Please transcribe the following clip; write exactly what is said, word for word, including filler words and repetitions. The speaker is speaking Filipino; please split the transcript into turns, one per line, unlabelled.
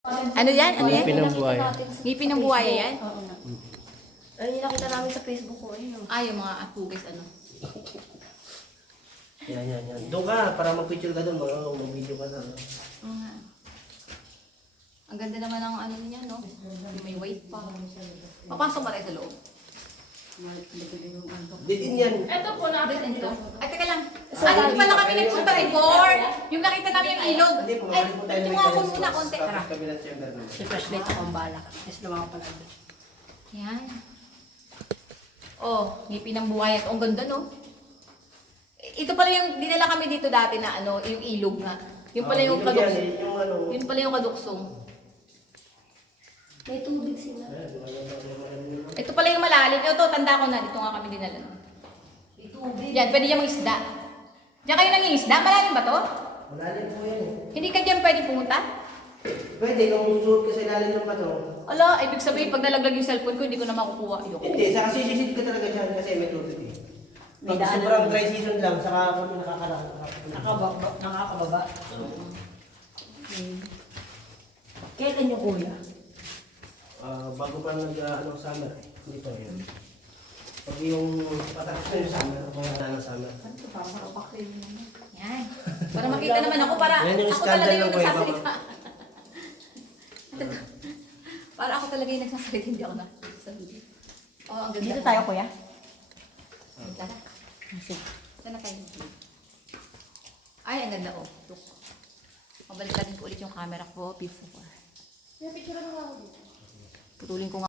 Ano yan? Ano yan?
Ngipin ng buhaya.
Ngipin ng buhaya yan?
Oo na. Ayun yung nakita namin sa Facebook ko. Ayun.
Ah, yung mga atugis ano.
Yan, yan, yan. Doon ka, para mag-picture ka doon. Mag-video ka na.
Oo nga. Ang ganda naman ng ano niya, no? Yung may weight pa. Papasok ba tayo sa loob?
Din yan.
Ito po na.
Doon, ito. Ay, teka lang. Ah, dito pala kami nagpunta report. Yung nakita namin yung ilog.
Hindi,
Ay,
pumalik po tayo
ito
ng
nga ako
maintenance
muna,
box.
konti.
Tapos
Tara.
kabilang chamber naman.
Si flashlight ako ang bala. Tapos naman ako pala.
Yan. Oh, ngipin ng buhay. Ang ganda, no? Ito pala yung, dinala kami dito dati na ano, yung ilog nga. Yung pala
Oh,
yung
ilog yan,
kaduksong.
eh, yung ano.
Yun pala yung kaduksong.
May tubig sila.
Ito pala yung malalim. Ito, tanda ko na. Dito nga kami dinala. no?
May tubig.
Yan, pwede yung isda. Diyan kayo nangingisda? Malalim ba to?
Malalim po yan eh.
Hindi ka diyan pwede pumunta?
Pwede, kung susuot ka sa ilalim ng bato.
Ala, ibig sabihin, pag nalaglag yung cellphone ko, hindi ko na makukuha. Ayoko.
Hindi, saka sisisid ka talaga dyan kasi may tubig eh.
May
Pag
daan
sobrang
na-
dry season lang, saka kami nakakarang.
Nakababa. Nakakababa. Hmm. Kailan yung kuya?
Ah, bago pa nag uh, ano, summer, hindi pa yun. Pag yung patapos na yung summer, kung wala ng summer.
Ano ito? Parang marapak rin yun.
Yan. Para makita naman ako, para
Yan yung
ako
scandal
talaga yung
ng kuya,
nagsasalita. Para ako talaga yung nagsasalita, hindi ako nagsasalita. Oh, ang ganda.
Dito tayo kuya.
Tara. Saan na tayo? Ay, ang ganda oh. Look. Mabalik natin ko ulit yung camera ko before.
May picture na ako dito.
Putulin ko nga.